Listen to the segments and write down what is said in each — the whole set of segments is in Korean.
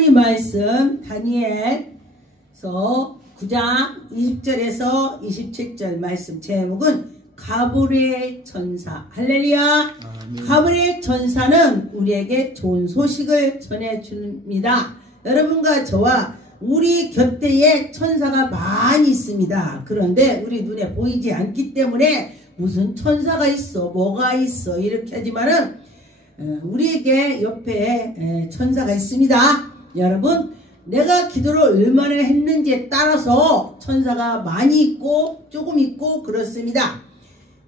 하나님 말씀 다니엘서 9장 20절에서 27절 말씀 제목은 가브리엘 천사. 할렐루야. 가브리엘 천사는 우리에게 좋은 소식을 전해줍니다. 여러분과 저와 우리 곁에에 천사가 많이 있습니다. 그런데 우리 눈에 보이지 않기 때문에 무슨 천사가 있어 뭐가 있어 이렇게 하지만은 우리에게 옆에 천사가 있습니다. 여러분, 내가 기도를 얼마나 했는지에 따라서 천사가 많이 있고 조금 있고 그렇습니다.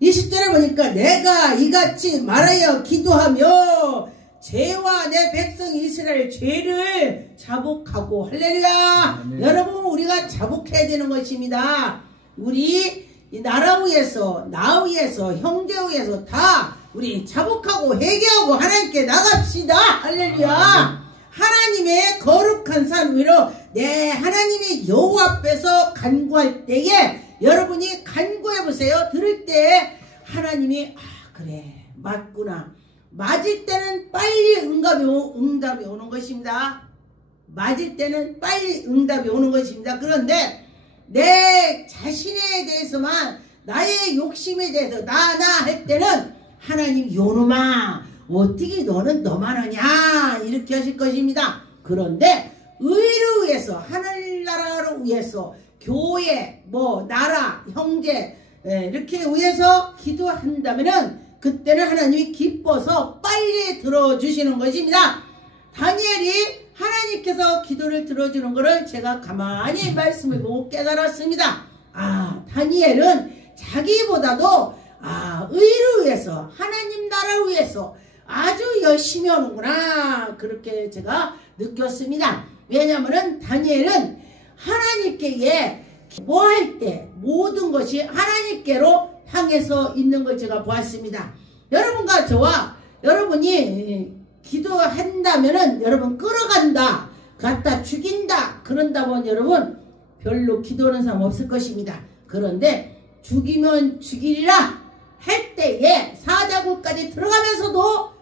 20절에 보니까 내가 이같이 말하여 기도하며 죄와 내 백성 이스라엘 죄를 자복하고. 할렐루야. 네. 여러분, 우리가 자복해야 되는 것입니다. 우리 나라 위에서 나 위에서 형제 위에서 다 우리 자복하고 회개하고 하나님께 나갑시다. 할렐루야. 하나님의 거룩한 산 위로 내 하나님의 여호와 앞에서 간구할 때에 여러분이 간구해 보세요. 들을 때 하나님이 그래 맞구나. 맞을 때는 빨리 응답이 오는 것입니다. 맞을 때는 빨리 응답이 오는 것입니다. 그런데 내 자신에 대해서만 나의 욕심에 대해서 나 할 때는 하나님 요놈아 어떻게 너는 너만 하냐 이렇게 하실 것입니다. 그런데 의를 위해서 하늘나라를 위해서 교회 나라 형제 이렇게 위해서 기도한다면은 그때는 하나님이 기뻐서 빨리 들어주시는 것입니다. 다니엘이 하나님께서 기도를 들어주는 것을 제가 가만히 말씀을 보고 깨달았습니다. 다니엘은 자기보다도 의를 위해서 하나님 나라를 위해서 아주 열심히 하는구나 그렇게 제가 느꼈습니다. 왜냐하면 다니엘은 하나님께 뭐 할 때 모든 것이 하나님께로 향해서 있는 걸 제가 보았습니다. 여러분과 저와 여러분이 기도한다면은 여러분 끌어간다 갖다 죽인다 그런다면 여러분 별로 기도하는 사람 없을 것입니다. 그런데 죽이면 죽이리라 할 때에 사자굴까지 들어가면서도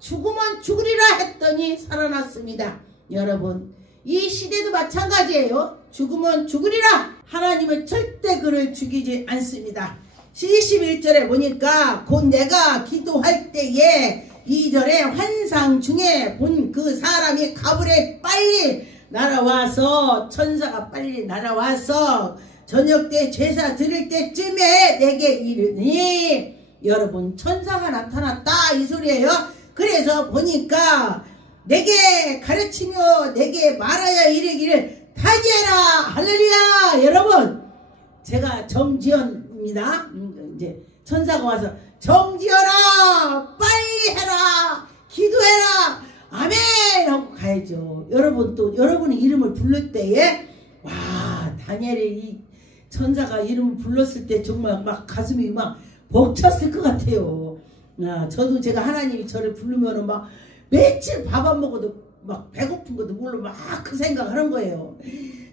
죽으면 죽으리라 했더니 살아났습니다. 여러분 이 시대도 마찬가지예요. 죽으면 죽으리라. 하나님은 절대 그를 죽이지 않습니다. 21절에 보니까 곧 내가 기도할 때에 2절에 환상 중에 본 그 사람이 가브리엘 빨리 날아와서 천사가 빨리 날아와서 저녁 때 제사 드릴 때쯤에 내게 이르니 여러분 천사가 나타났다 이 소리예요. 그래서 보니까 내게 가르치며 내게 말하여 이르기를 다니엘아. 할렐루야. 여러분 제가 정지현입니다. 이제 천사가 와서 정지현아 빨리 해라 기도해라 아멘 하고 가야죠. 여러분 또 여러분의 이름을 부를 때에 와 다니엘의 이 천사가 이름을 불렀을 때 정말 막 가슴이 막 벅찼을 것 같아요. 저도 제가 하나님이 저를 부르면은 막 며칠 밥 안 먹어도 막 배고픈 것도 모르고 막 그 생각하는 거예요.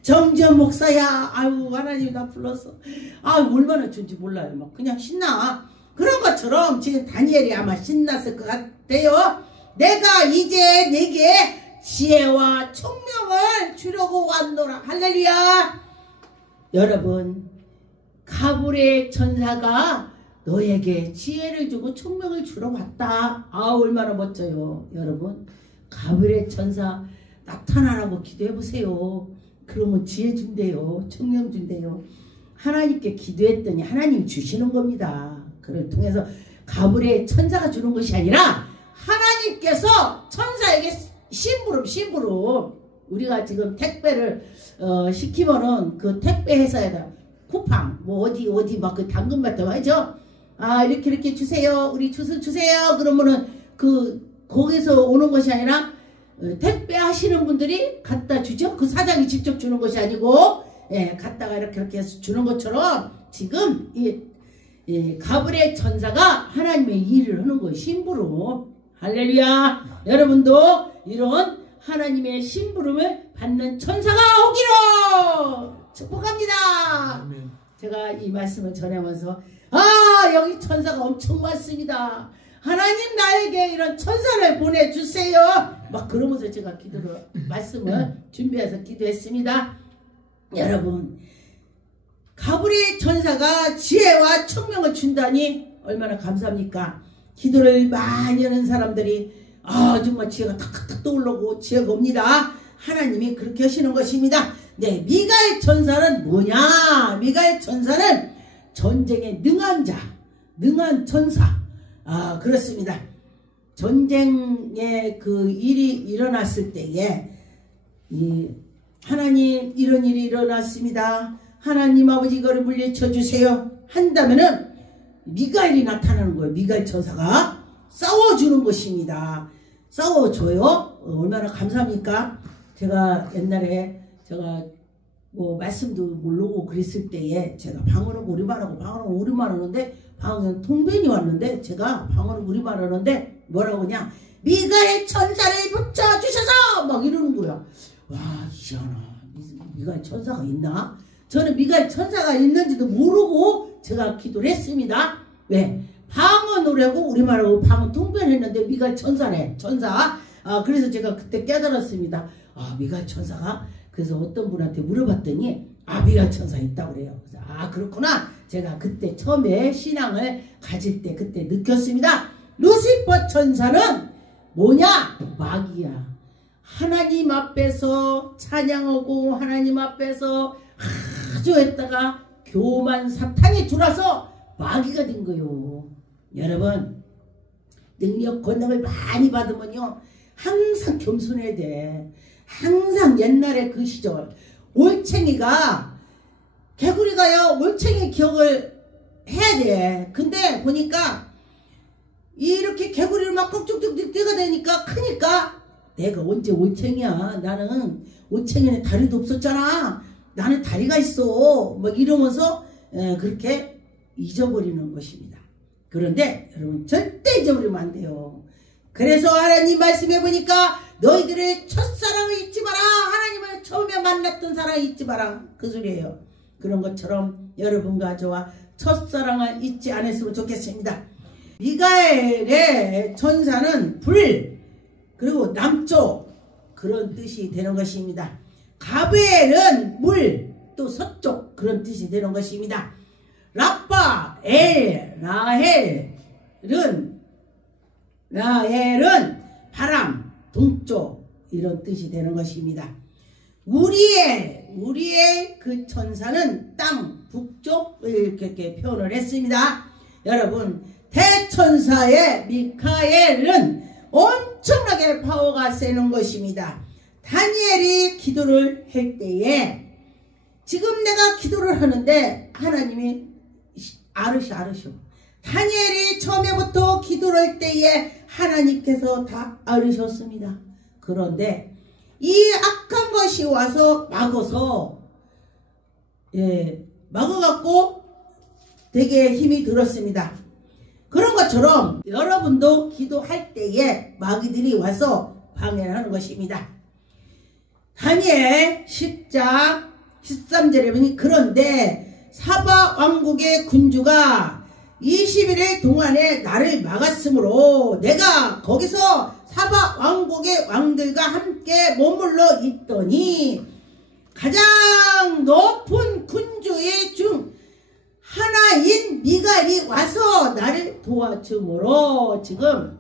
정지현 목사야 아유 하나님이 나 불렀어. 얼마나 좋은지 몰라요. 막 그냥 신나. 그런 것처럼 지금 다니엘이 아마 신났을 것 같아요. 내가 이제 내게 지혜와 총명을 주려고 왔노라. 할렐루야. 여러분 가브리엘 천사가 너에게 지혜를 주고 총명을 주러 왔다. 얼마나 멋져요. 여러분 가브리엘 천사 나타나라고 기도해 보세요. 그러면 지혜 준대요. 총명 준대요. 하나님께 기도했더니 하나님이 주시는 겁니다. 그를 통해서 가브리엘 천사가 주는 것이 아니라 하나님께서 천사에게 심부름 우리가 지금 택배를 시키면은 그 택배 회사에다 쿠팡 어디 막 그 당근 같은 거 하죠. 이렇게 주세요. 우리 주소 주세요. 그러면은 거기서 오는 것이 아니라 택배 하시는 분들이 갖다 주죠. 그 사장이 직접 주는 것이 아니고 갖다가 이렇게 해서 주는 것처럼 지금 이 가브리엘 천사가 하나님의 일을 하는 거예요. 심부름. 할렐루야. 여러분도 이런 하나님의 심부름을 받는 천사가 오기로 축복합니다. 아멘. 제가 이 말씀을 전하면서 여기 천사가 엄청 많습니다. 하나님 나에게 이런 천사를 보내주세요. 막 그러면서 제가 기도를 말씀을 준비해서 기도했습니다. 여러분, 가브리엘 천사가 지혜와 총명을 준다니 얼마나 감사합니까? 기도를 많이 하는 사람들이 정말 지혜가 탁탁 떠오르고 지혜가 옵니다. 하나님이 그렇게 하시는 것입니다. 네, 미가엘 천사는 뭐냐? 미가엘 천사는 전쟁에 능한 자, 능한 천사. 그렇습니다. 전쟁에 그 일이 일어났을 때에 하나님 이런 일이 일어났습니다. 하나님 아버지 이거를 물리쳐 주세요. 한다면은 미가엘이 나타나는 거예요. 미가엘 천사가 싸워주는 것입니다. 싸워줘요. 얼마나 감사합니까? 제가 옛날에 뭐 말씀도 모르고 그랬을 때에 제가 방언은 우리말하고 방언은 우리말 하는데 방언은 통변이 왔는데 제가 방언은 우리말 하는데 뭐라고 그냥 미가엘 천사를 붙여주셔서 막 이러는 거야. 와, 이상하나. 미가엘 천사가 있나? 저는 미가엘 천사가 있는지도 모르고 제가 기도를 했습니다. 왜? 방언으로 하고 우리말하고 방언 통변했는데 미가엘 천사네. 천사. 그래서 제가 그때 깨달았습니다. 미가엘 천사가. 그래서 어떤 분한테 물어봤더니 미가엘 천사 있다고 그래요. 그래서 그렇구나. 제가 그때 처음에 신앙을 가질 때 그때 느꼈습니다. 루시퍼 천사는 뭐냐? 마귀야. 하나님 앞에서 찬양하고 하나님 앞에서 아주 했다가 교만 사탄이 들어와서 마귀가 된 거요. 여러분, 능력 권능을 많이 받으면요 항상 겸손해야 돼. 항상 옛날에 그 시절 올챙이가 개구리가요 올챙이 기억을 해야 돼. 근데 보니까 이렇게 개구리를 막 꾹쭉쭉 뛰가 되니까 크니까 내가 언제 올챙이야. 나는 올챙이는 다리도 없었잖아. 나는 다리가 있어. 막 이러면서 그렇게 잊어버리는 것입니다. 그런데 여러분 절대 잊어버리면 안 돼요. 그래서 하나님 말씀해 보니까 너희들의 첫사랑을 잊지 마라. 하나님을 처음에 만났던 사랑을 잊지 마라. 그 소리예요. 그런 것처럼 여러분과 저와 첫사랑을 잊지 않았으면 좋겠습니다. 미가엘의 천사는 불 그리고 남쪽 그런 뜻이 되는 것입니다. 가브리엘은 물 또 서쪽 그런 뜻이 되는 것입니다. 라헬은 바람 동쪽 이런 뜻이 되는 것입니다. 우리의 그 천사는 땅 북쪽을 이렇게 표현을 했습니다. 여러분 대천사의 미카엘은 엄청나게 파워가 세는 것입니다. 다니엘이 기도를 할 때에 지금 내가 기도를 하는데 하나님이 알으셔. 다니엘이 처음에부터 기도를 할 때에 하나님께서 다 알으셨습니다. 그런데 이 악한 것이 와서 막아갖고 되게 힘이 들었습니다. 그런 것처럼 여러분도 기도할 때에 마귀들이 와서 방해를 하는 것입니다. 다니엘 10장 13절에 보니 그런데 사바 왕국의 군주가 20일의 동안에 나를 막았으므로 내가 거기서 사바 왕국의 왕들과 함께 머물러 있더니 가장 높은 군주의 중 하나인 미가엘이 와서 나를 도와주므로 지금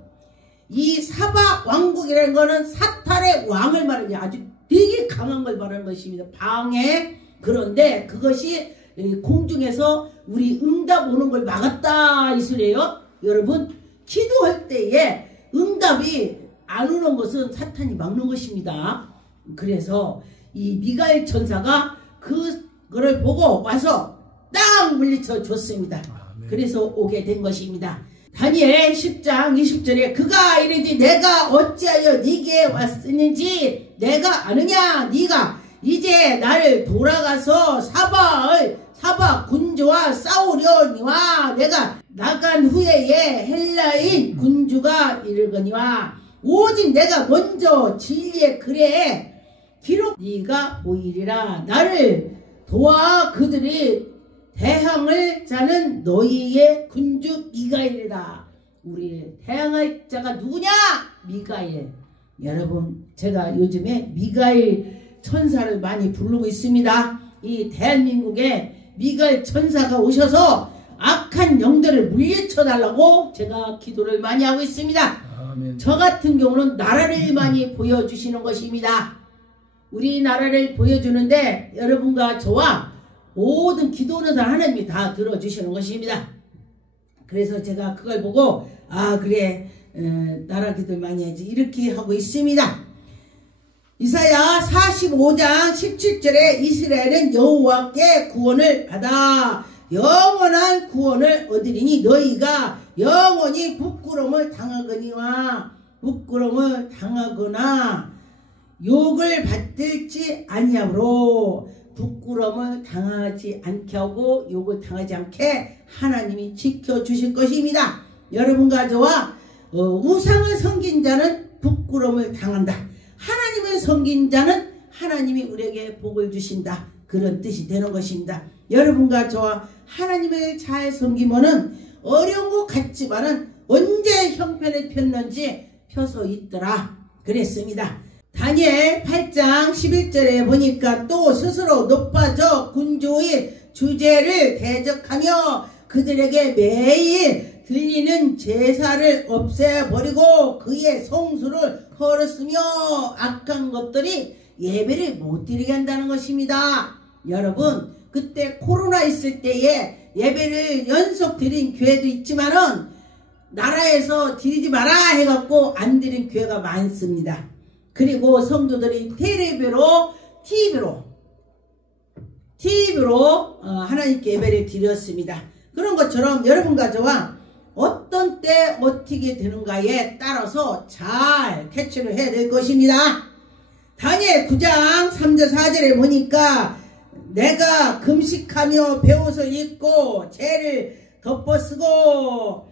이 사바 왕국이라는 거는 사탄의 왕을 말하는 아주 되게 강한 걸 말하는 것입니다. 방해. 그런데 그것이 공중에서 우리 응답 오는 걸 막았다 이 소리예요. 여러분 기도할 때에 응답이 안 오는 것은 사탄이 막는 것입니다. 그래서 이 미가엘 천사가 그거를 보고 와서 딱 물리쳐 줬습니다. 그래서 오게 된 것입니다. 다니엘 10장 20절에 그가 이르되 내가 어찌하여 네게 왔으는지 내가 아느냐. 네가 이제 나를 돌아가서 사바 군주와 싸우려니와 내가 나간 후에에 헬라인 군주가 이르거니와 오직 내가 먼저 진리의 글에 기록 네가 보이리라. 나를 도와 그들이 대항을 자는 너희의 군주 미가엘이라. 우리 태양의 자가 누구냐? 미가엘. 여러분, 제가 요즘에 미가엘 천사를 많이 부르고 있습니다. 이 대한민국에 미가엘 천사가 오셔서 악한 영들을 물리쳐 달라고 제가 기도를 많이 하고 있습니다. 아멘. 저 같은 경우는 나라를 많이 보여주시는 것입니다. 우리나라를 보여주는데 여러분과 저와 모든 기도하는 사람 하나님이 다 들어주시는 것입니다. 그래서 제가 그걸 보고 아 그래 나라 기도 많이 해야지 이렇게 하고 있습니다. 이사야 45장 17절에 이스라엘은 여호와께 구원을 받아 영원한 구원을 얻으리니 너희가 영원히 부끄러움을 당하거나 욕을 받들지 아니하므로 부끄러움을 당하지 않게 하고 욕을 당하지 않게 하나님이 지켜주실 것입니다. 여러분과 저와 우상을 섬긴 자는 부끄러움을 당한다. 하나님을 섬긴 자는 하나님이 우리에게 복을 주신다. 그런 뜻이 되는 것입니다. 여러분과 저와 하나님을 잘 섬기면은 어려운 것 같지만은 언제 형편을 폈는지 펴서 있더라 그랬습니다. 다니엘 8장 11절에 보니까 또 스스로 높아져 군주의 주제를 대적하며 그들에게 매일 들리는 제사를 없애버리고 그의 성수를 헐었으며 악한 것들이 예배를 못 드리게 한다는 것입니다. 여러분 그때 코로나 있을 때에 예배를 연속 드린 교회도 있지만은 나라에서 드리지 마라 해갖고 안 드린 교회가 많습니다. 그리고 성도들이 텔레비로 TV로 하나님께 예배를 드렸습니다. 그런 것처럼 여러분과 저와 어떤 때 어떻게 되는가에 따라서 잘 캐치를 해야 될 것입니다. 다니엘 9장 3절 4절에 보니까 내가 금식하며 베옷을 입고 죄를 덮어쓰고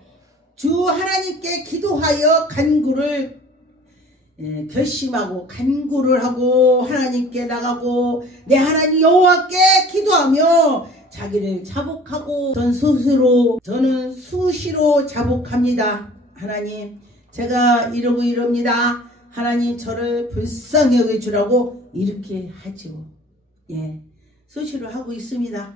주 하나님께 기도하여 간구를 결심하고 간구를 하고 하나님께 나가고 내 하나님 여호와께 기도하며 자기를 자복하고 저는 수시로 자복합니다. 하나님 제가 이럽니다. 하나님 저를 불쌍히 여겨주라고 이렇게 하죠. 예, 수시로 하고 있습니다.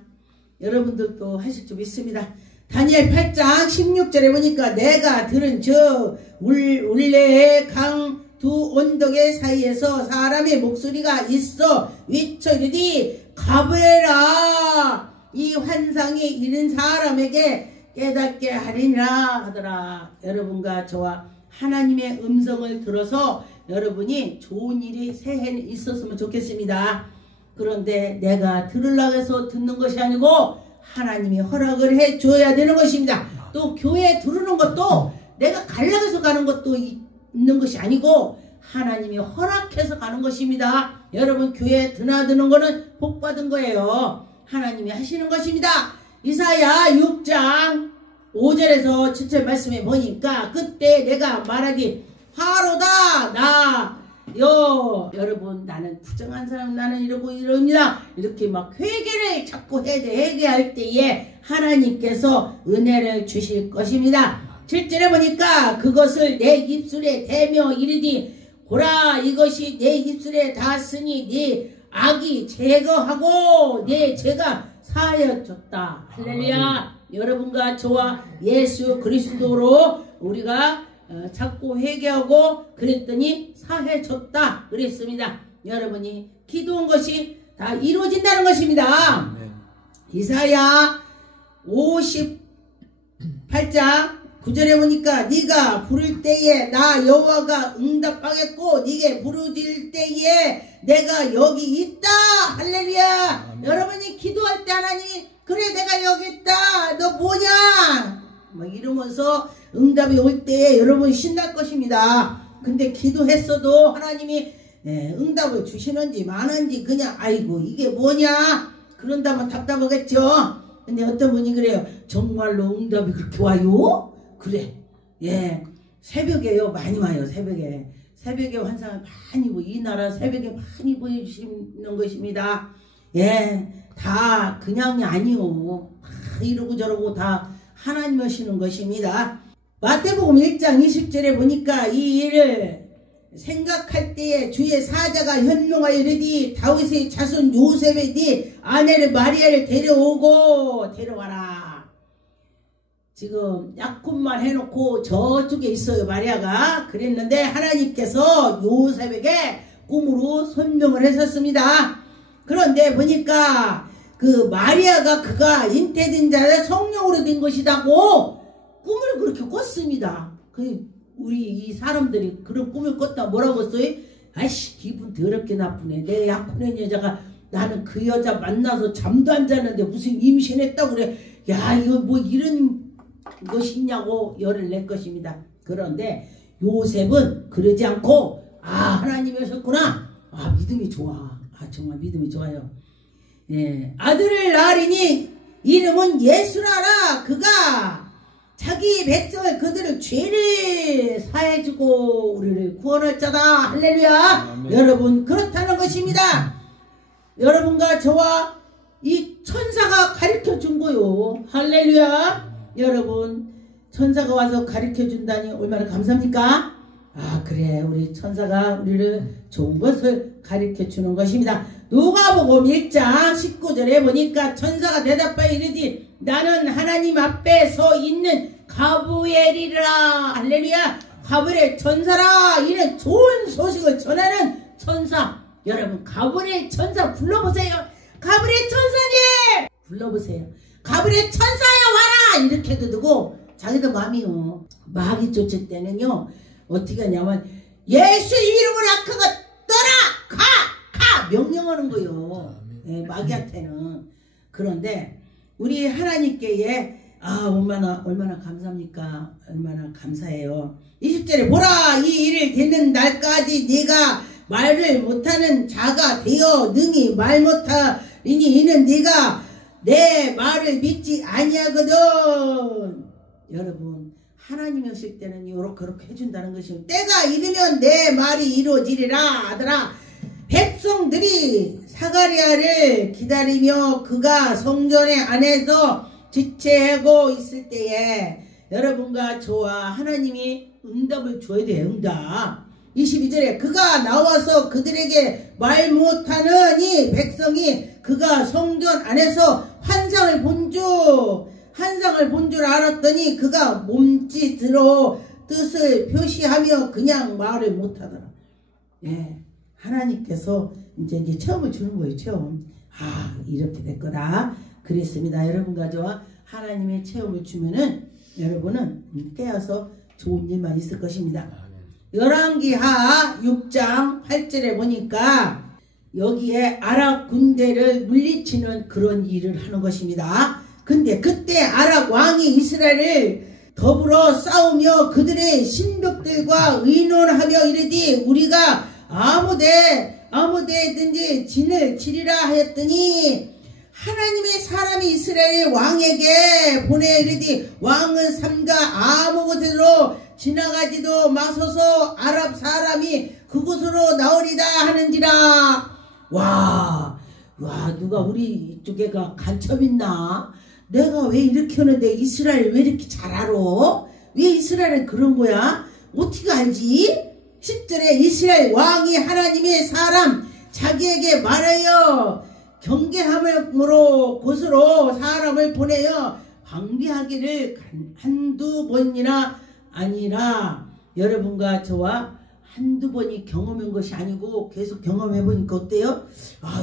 여러분들도 하실 줄 믿습니다. 다니엘 8장 16절에 보니까 내가 들은 저 울레의 강 두 언덕의 사이에서 사람의 목소리가 있어 외쳐 이르되 가브레라 이 환상이 이른 사람에게 깨닫게 하리라 하더라. 여러분과 저와 하나님의 음성을 들어서 여러분이 좋은 일이 새해에 있었으면 좋겠습니다. 그런데 내가 들으려고 해서 듣는 것이 아니고 하나님이 허락을 해줘야 되는 것입니다. 또 교회에 들으는 것도 내가 가려고 해서 가는 것도 있는 것이 아니고 하나님이 허락해서 가는 것입니다. 여러분 교회에 드나드는 거는 복받은 거예요. 하나님이 하시는 것입니다. 이사야 6장 5절에서 7절 말씀에 보니까 그때 내가 말하기 화로다 여러분 나는 부정한 사람 나는 이럽니다. 이렇게 막 회개를 자꾸 회개할 때에 하나님께서 은혜를 주실 것입니다. 7절에 보니까 그것을 내 입술에 대며 이르니 보라 이것이 내 입술에 닿았으니 네 악이 제거하고 내 죄가 사하여졌다. 할렐루야. 여러분과 저와 예수 그리스도로 우리가 자꾸 회개하고 그랬더니 사해졌다 그랬습니다. 여러분이 기도한 것이 다 이루어진다는 것입니다. 이사야 58장 9절에 보니까 네가 부를 때에 나 여호와가 응답하겠고 네게 부르질 때에 내가 여기 있다. 할렐루야. 아멘. 여러분이 기도할 때 하나님이 그래 내가 여기 있다 너 뭐냐 막 이러면서 응답이 올 때에 여러분 신날 것입니다. 근데 기도했어도 하나님이 응답을 주시는지 마는지 그냥 아이고 이게 뭐냐 그런다면 답답하겠죠. 근데 어떤 분이 그래요. 정말로 응답이 그렇게 와요? 그래. 예. 새벽에요. 많이 와요. 새벽에 환상을 많이 보여. 이 나라 새벽에 많이 보여주시는 것입니다. 예. 다 그냥이 아니요. 다 이러고 저러고 다 하나님 하시는 것입니다. 마태복음 1장 20절에 보니까 이 일을 생각할 때에 주의 사자가 현명하여 이르되 다윗의 자손 요셉의 네 아내를 마리아를 데려와라. 지금 약혼만 해놓고 저쪽에 있어요. 마리아가 그랬는데 하나님께서 요셉에게 꿈으로 설명을 했었습니다. 그런데 보니까 그 마리아가 그가 잉태된 자를 성령으로 된 것이라고 꿈을 그렇게 꿨습니다. 우리 이 사람들이 그런 꿈을 꿨다 뭐라고 했어요? 아이씨 기분 더럽게 나쁘네. 내 약혼한 여자가 나는 그 여자 만나서 잠도 안 자는데 무슨 임신했다고 그래. 야 이거 뭐 이런 것이 있냐고 열을 낼 것입니다. 그런데 요셉은 그러지 않고 하나님이 오셨구나. 믿음이 좋아. 정말 믿음이 좋아요. 예, 아들을 낳으리니 이름은 예수라라. 그가 자기 백성을 그들의 죄를 사해주고 우리를 구원할 자다. 할렐루야. 아멘. 여러분 그렇다는 것입니다. 여러분과 저와 이 천사가 가르쳐 준 거요. 할렐루야. 여러분 천사가 와서 가르쳐 준다니 얼마나 감사합니까? 그래 우리 천사가 우리를 좋은 것을 가르쳐 주는 것입니다. 누가복음 1장 19절에 보니까 천사가 대답하여 이르지 나는 하나님 앞에 서 있는 가브리엘이라. 할렐루야. 가브리엘 천사라. 이는 좋은 소식을 전하는 천사. 여러분 가브리엘 천사 불러보세요. 가브리엘 천사님 불러보세요. 가브리엘 천사야 와라. 이렇게도 되고 자기도 마음이요. 마귀 쫓을 때는요 어떻게 하냐면 예수 이름으로 악한 것 떠나 가 명령하는 거요. 예, 마귀한테는. 그런데 우리 하나님께 얼마나 감사합니까? 얼마나 감사해요. 20절에 보라 이 일을 되는 날까지 네가 말을 못하는 자가 되어 능히 말 못하리니 이는 네가 내 말을 믿지 아니하거든. 여러분 하나님이 오실 때는 요렇게 해준다는 것이요. 때가 이르면 내 말이 이루어지리라. 아들아 백성들이 사가랴를 기다리며 그가 성전의 안에서 지체하고 있을 때에 여러분과 저와 하나님이 응답을 줘야 돼요. 응답. 22절에 그가 나와서 그들에게 말 못하는 이 백성이 그가 성전 안에서 환상을 본 줄 알았더니 그가 몸짓으로 뜻을 표시하며 그냥 말을 못하더라. 예, 하나님께서 이제 체험을 주는 거예요. 체험. 이렇게 될 거다. 그랬습니다. 여러분과 저와 하나님의 체험을 주면은 여러분은 깨어서 좋은 일만 있을 것입니다. 열왕기하 6장 8절에 보니까 여기에 아랍 군대를 물리치는 그런 일을 하는 것입니다. 근데 그때 아랍 왕이 이스라엘을 더불어 싸우며 그들의 신복들과 의논하며 이르되 우리가 아무 데든지 진을 치리라 하였더니 하나님의 사람이 이스라엘 왕에게 보내 이르되 왕은 삼가 아무 곳으로 지나가지도 마소서 아랍 사람이 그곳으로 나오리다 하는지라. 와 누가 우리 쪽에가 간첩 있나? 내가 왜 이렇게 하는데 이스라엘 왜 이렇게 잘 알아? 왜 이스라엘은 그런 거야? 어떻게 알지? 10절에 이스라엘 왕이 하나님의 사람 자기에게 말하여 경계함으로 곳으로 사람을 보내어 방비하기를 한두 번이나 아니라 여러분과 저와 한두 번이 경험한 것이 아니고 계속 경험해보니까 어때요?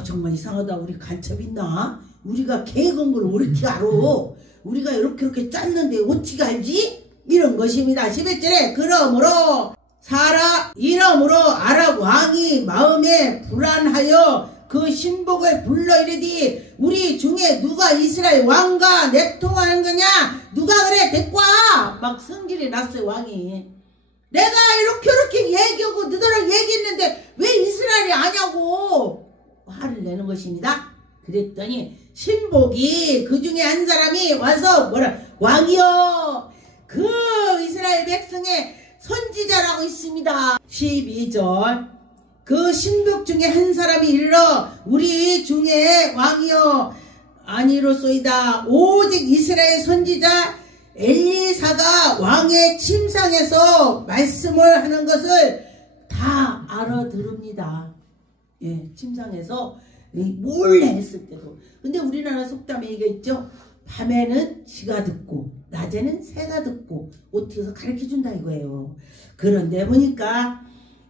정말 이상하다. 우리 간첩 있나? 우리가 계획한 걸 어떻게 알아? 우리가 이렇게 짰는데 어떻게 알지? 이런 것입니다. 11절에 그러므로 아랍 왕이 마음에 불안하여 그 신복을 불러 이르되 우리 중에 누가 이스라엘 왕과 내통하는 거냐? 누가 그래? 데리고 와! 막 성질이 났어요. 왕이. 내가 이렇게 얘기하고 너희랑 얘기했는데 왜 이스라엘이 아냐고 화를 내는 것입니다. 그랬더니 신복이 그 중에 한 사람이 와서 왕이여 그 이스라엘 백성의 선지자라고 있습니다. 12절 그 신복 중에 한 사람이 이르러 우리 중에 왕이여 아니로소이다. 오직 이스라엘 선지자 엘리사가 왕의 침상에서 말씀을 하는 것을 다 알아들읍니다. 예, 침상에서 몰래 했을 때도. 근데 우리나라 속담에 이게 있죠. 밤에는 쥐가 듣고 낮에는 새가 듣고 어떻게 해서 가르쳐준다 이거예요. 그런데 보니까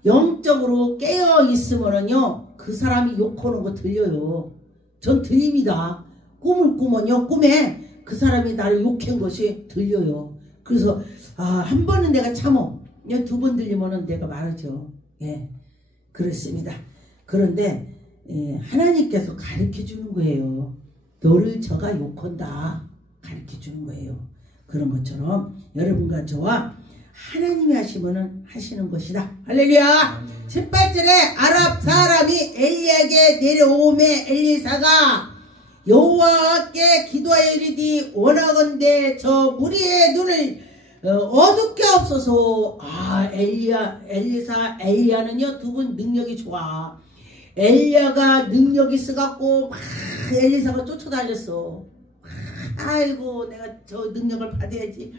영적으로 깨어 있으면은요 그 사람이 욕하는 거 들려요. 전 들립니다. 꿈을 꾸면요 꿈에 그 사람이 나를 욕한 것이 들려요. 그래서 한 번은 내가 참어. 두 번 들리면은 내가 말하죠. 예, 그렇습니다. 그런데 하나님께서 가르쳐 주는 거예요. 너를 저가 욕한다 가르쳐 주는 거예요. 그런 것처럼 여러분과 저와 하나님이 하시면은 하시는 것이다. 할렐루야. 18절에 아랍 사람이 엘리에게 내려오매 엘리사가 여호와께 기도하여 이르되 원하건대 저 무리의 눈을 어둡게 없어서. 엘리야는요 두 분 능력이 좋아. 엘리야가 능력이 있어갖고 막 엘리사가 쫓아다녔어. 아이고 내가 저 능력을 받아야지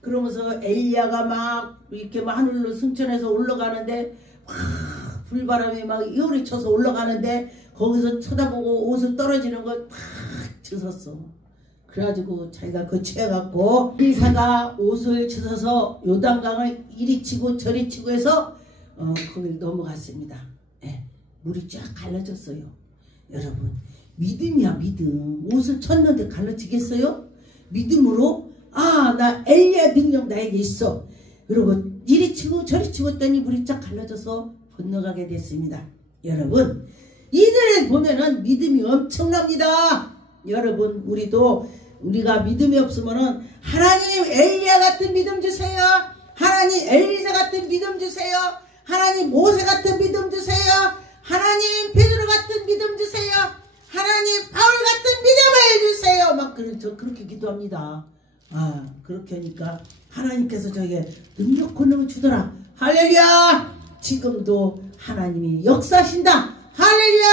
그러면서 엘리야가 막 이렇게 막 하늘로 승천해서 올라가는데 막 불바람이 막 이오리쳐서 올라가는데 거기서 쳐다보고 옷을 떨어지는 걸 탁 젖었어. 그래가지고 자기가 취해갖고 엘리사가 옷을 젖어서 요단강을 이리 치고 저리 치고 해서 거길 넘어갔습니다. 예, 물이 쫙 갈라졌어요. 여러분 믿음이야 믿음. 옷을 쳤는데 갈라지겠어요? 믿음으로 나 엘리야 능력 나에게 있어. 그리고 이리 치고 저리 치고 했더니 물이 쫙 갈라져서 건너가게 됐습니다. 여러분 이들을 보면은 믿음이 엄청납니다. 여러분 우리가 믿음이 없으면은 하나님 엘리야 같은 믿음 주세요. 하나님 엘리사 같은 믿음 주세요. 하나님 모세 같은 믿음 주세요. 하나님 베드로 같은 믿음 주세요. 하나님 바울 같은 믿음을 주세요. 막 저 그렇게 기도합니다. 그렇게 하니까 하나님께서 저에게 능력 권능을 주더라. 할렐루야. 지금도 하나님이 역사하신다. 할렐루야.